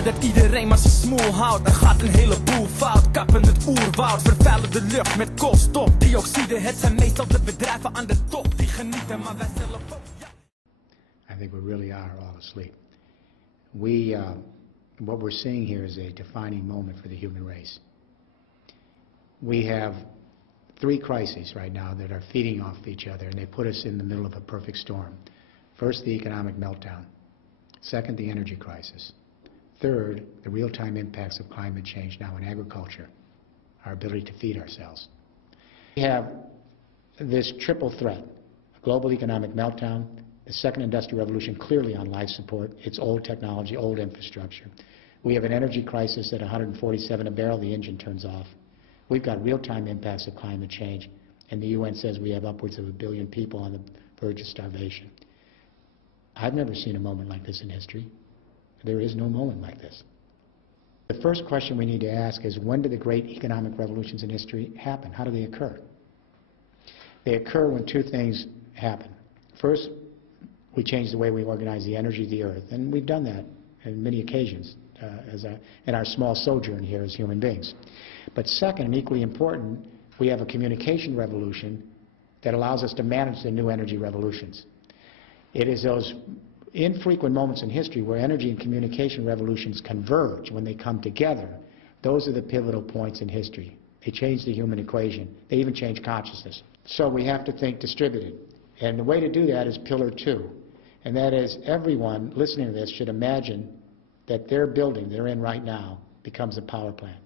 hopen dat iedereen maar zijn smoel houdt. Er gaat een heleboel fout, kappen het oerwoud, vervuilen de lucht met koolstofdioxide. Het zijn meestal de bedrijven aan de top die genieten, maar wij zelf ook. I think we really are all asleep. What we're seeing here is a defining moment for the human race. We have three crises right now that are feeding off each other, and they put us in the middle of a perfect storm. First, the economic meltdown. Second, the energy crisis. Third, the real-time impacts of climate change now in agriculture, our ability to feed ourselves. We have this triple threat: a global economic meltdown, the second industrial revolution clearly on life support, it's old technology, old infrastructure. We have an energy crisis at 147 a barrel, the engine turns off. We've got real-time impacts of climate change, and the UN says we have upwards of 1 billion people on the verge of starvation. I've never seen a moment like this in history. There is no moment like this. The first question we need to ask is, when do the great economic revolutions in history happen? How do they occur? They occur when two things happen. First, we change the way we organize the energy of the earth, and we've done that on many occasions in our small sojourn here as human beings. But second, and equally important, we have a communication revolution that allows us to manage the new energy revolutions. It is those infrequent moments in history where energy and communication revolutions converge. When they come together, those are the pivotal points in history. They change the human equation. They even change consciousness. So we have to think distributed. And the way to do that is pillar 2. And that is, everyone listening to this should imagine that their building they're in right now becomes a power plant.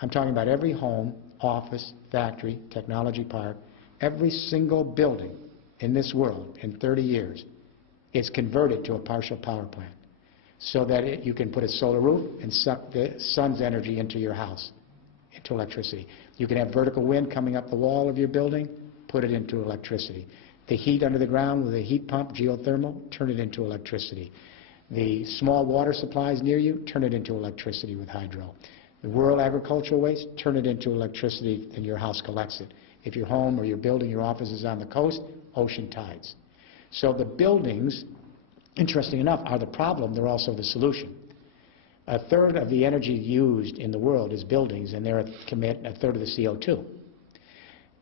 I'm talking about every home, office, factory, technology park, every single building in this world in 30 years is converted to a partial power plant, so that you can put a solar roof and suck the sun's energy into your house, into electricity. You can have vertical wind coming up the wall of your building, put it into electricity. The heat under the ground with a heat pump, geothermal, turn it into electricity. The small water supplies near you, turn it into electricity with hydro. The rural agricultural waste, turn it into electricity and your house collects it. If your home or your building, your office is on the coast, ocean tides. So the buildings, interesting enough, are the problem, they're also the solution. A third of the energy used in the world is buildings, and they commit a third of the CO2.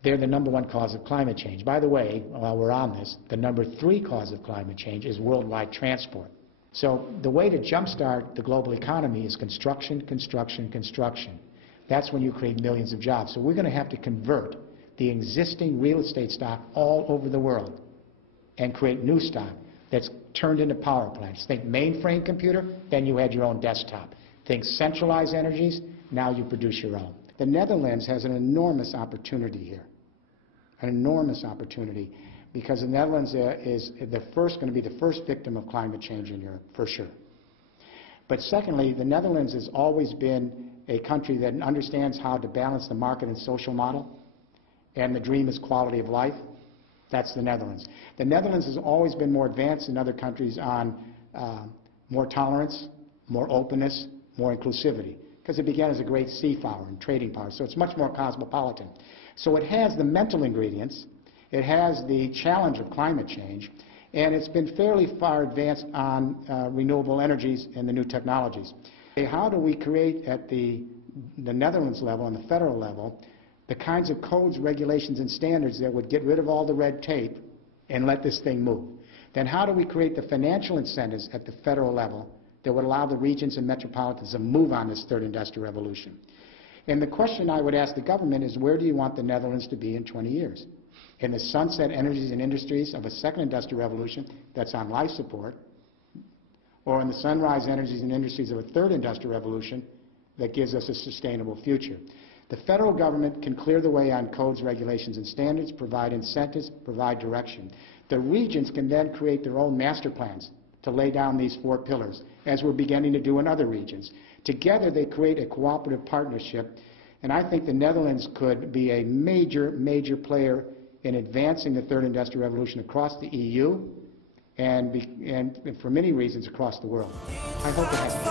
They're the #1 cause of climate change. By the way, while we're on this, the #3 cause of climate change is worldwide transport. So the way to jumpstart the global economy is construction, construction, construction. That's when you create millions of jobs. So we're going to have to convert the existing real estate stock all over the world and create new stock that's turned into power plants. Think mainframe computer, then you had your own desktop. Think centralized energies, now you produce your own. The Netherlands has an enormous opportunity here, an enormous opportunity, because the Netherlands is going to be the first victim of climate change in Europe, for sure. But secondly, the Netherlands has always been a country that understands how to balance the market and social model, and the dream is quality of life. That's the Netherlands. The Netherlands has always been more advanced than other countries on more tolerance, more openness, more inclusivity, because it began as a great sea power and trading power, so it's much more cosmopolitan. So it has the mental ingredients, it has the challenge of climate change, and it's been fairly far advanced on renewable energies and the new technologies. How do we create at the Netherlands level and the federal level the kinds of codes, regulations, and standards that would get rid of all the red tape and let this thing move? Then how do we create the financial incentives at the federal level that would allow the regions and metropolitans to move on this third industrial revolution? And the question I would ask the government is, where do you want the Netherlands to be in 20 years? In the sunset energies and industries of a second industrial revolution that's on life support, or in the sunrise energies and industries of a third industrial revolution that gives us a sustainable future? The federal government can clear the way on codes, regulations, and standards, provide incentives, provide direction. The regions can then create their own master plans to lay down these 4 pillars, as we're beginning to do in other regions. Together they create a cooperative partnership, and I think the Netherlands could be a major, major player in advancing the third industrial revolution across the EU and for many reasons across the world. I hope it happens.